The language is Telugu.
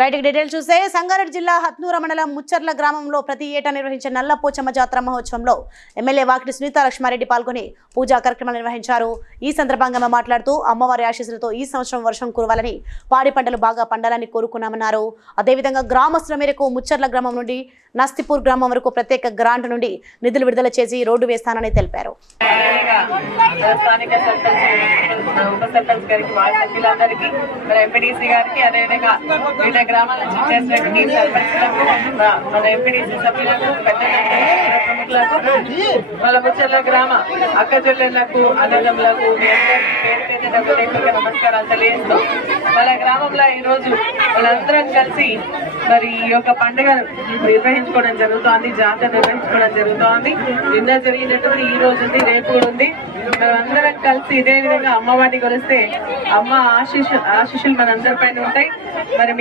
రైట్ డీటెయిల్స్ చూస్తే సంగారెడ్డి జిల్లా హత్నూరు మండలం ముచ్చర్ల గ్రామంలో ప్రతి ఏటా నిర్వహించే నల్ల పోచమ్మ జాతర మహోత్సవంలో ఎమ్మెల్యే వాకిటి సునీత లక్ష్మారెడ్డి పాల్గొని పూజా కార్యక్రమాలు నిర్వహించారు. ఈ సందర్భంగా మాట్లాడుతూ అమ్మవారి ఆశీస్సులతో ఈ సంవత్సరం వర్షం కురవాలని, పాడి పంటలు బాగా పండాలని కోరుకున్నామన్నారు. అదేవిధంగా గ్రామస్తుల మేరకు ముచ్చర్ల గ్రామం నుండి నస్తిపూర్ గ్రామం వరకు ప్రత్యేక గ్రాంట్ నుండి నిధులు విడుదల చేసి రోడ్డు వేస్తానని తెలిపారు. గ్రామాల నుంచి చేసినటువంటి సర్పంచులకు, మన ఎంపీడీసీ సభ్యులకు, ప్రముఖులకు, వాళ్ళ ముచ్చర్ల గ్రామ అక్క చెల్లెళ్లకు, అన్నదమ్ములకు పేరు పేరు నమస్కారాలు తెలియజేస్తూ వాళ్ళ గ్రామంలో ఈరోజు వాళ్ళందరం కలిసి మరి ఈ యొక్క పండుగ నిర్వహించుకోవడం జరుగుతోంది, జాతర నిర్వహించుకోవడం జరుగుతోంది. నిన్న జరిగినటువంటి ఈ రోజు ఉంది, రేపు కూడా ఉంది. మేమందరం కలిసి ఇదే విధంగా అమ్మవారిని కొలిస్తే అమ్మ ఆశీస్సులు మనందరిపైన ఉంటాయి. మరి